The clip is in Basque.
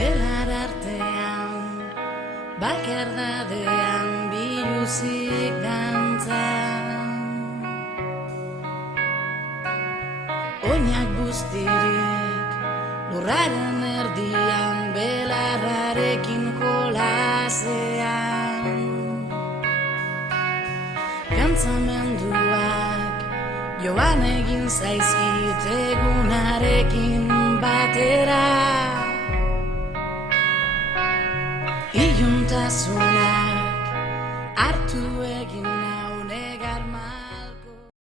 Belar artean, bakardadean biluzik dantza. Oinak guztirik, lurraren erdian, belarrarekin jolasean. Kantzamenduak joan egin zaizkit egunarekin batera. Iluntasunak hartu egin